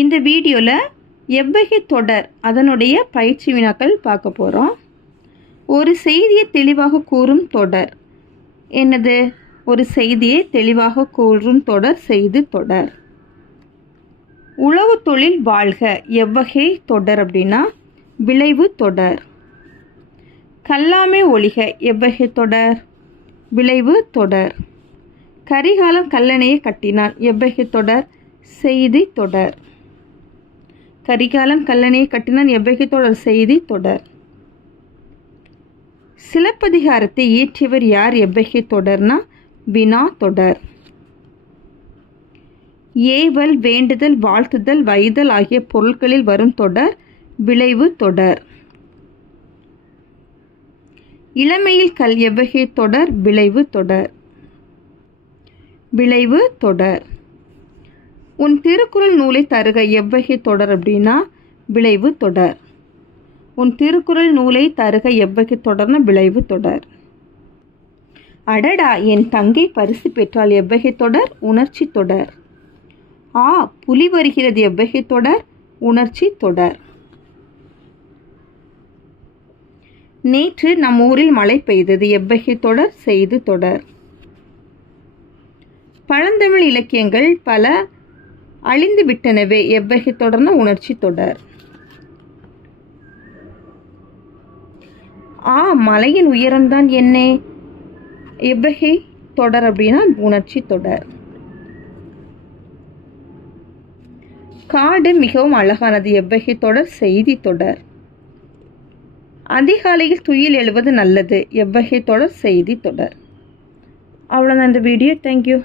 இந்த வீடியோவில் எவ்வகை தொடர் அதனுடைய பயிற்சி வினாக்கள் பார்க்க போகிறோம். ஒரு செய்தியை தெளிவாக கூறும் தொடர் என்னது? ஒரு செய்தியை தெளிவாக கூறும் தொடர் செய்தி தொடர். உழவு தொழில் வாழ்க எவ்வகை தொடர் அப்படின்னா விளைவு தொடர். கல்லாமை ஒழிக எவ்வகை தொடர்? விளைவு தொடர். கரிகாலன் கல்லணையை கட்டினான் எவ்வகை தொடர்? செய்தி தொடர். கரிகாலன் கல்லணையை கட்டினான் எவ்வகை தொடர்? செய்தி தொடர். சிலப்பதிகாரத்தை இயற்றியவர் யார்? எவ்வகை தொடர்னா வினா தொடர். ஏவல், வேண்டுதல், வாழ்த்துதல், வைதல் ஆகிய பொருட்களில் வரும் தொடர் விளைவு தொடர். இளமையில் கல் எவ்வகை தொடர்? விளைவு தொடர். விளைவு தொடர். உன் திருக்குறள் நூலை தருக எவ்வகை தொடர் அப்படின்னா விளைவு தொடர். உன் திருக்குறள் நூலை தருக எவ்வகை தொடர்னா விளைவு தொடர். அடடா என் தங்கை பரிசு பெற்றால் எவ்வகை தொடர்? உணர்ச்சி தொடர். புலி வருகிறது எவ்வகை தொடர்? உணர்ச்சி தொடர். நேற்று நம் ஊரில் மழை பெய்தது எவ்வகை தொடர்? செய்தி தொடர். பழந்தமிழ் இலக்கியங்கள் பல அழிந்து விட்டனவே எவ்வகை தொடர்னா உணர்ச்சி தொடர். மலையின் உயரம்தான் என்ன? எவ்வகை தொடர் அப்படின்னா உணர்ச்சி தொடர். காடு மிகவும் அழகானது எவ்வகை தொடர்? செய்தி தொடர். அதிகாலையில் துயில் எழுவது நல்லது எவ்வகை தொடர்? செய்தி தொடர். அவ்வளோதான் இந்த வீடியோ. தேங்க்யூ.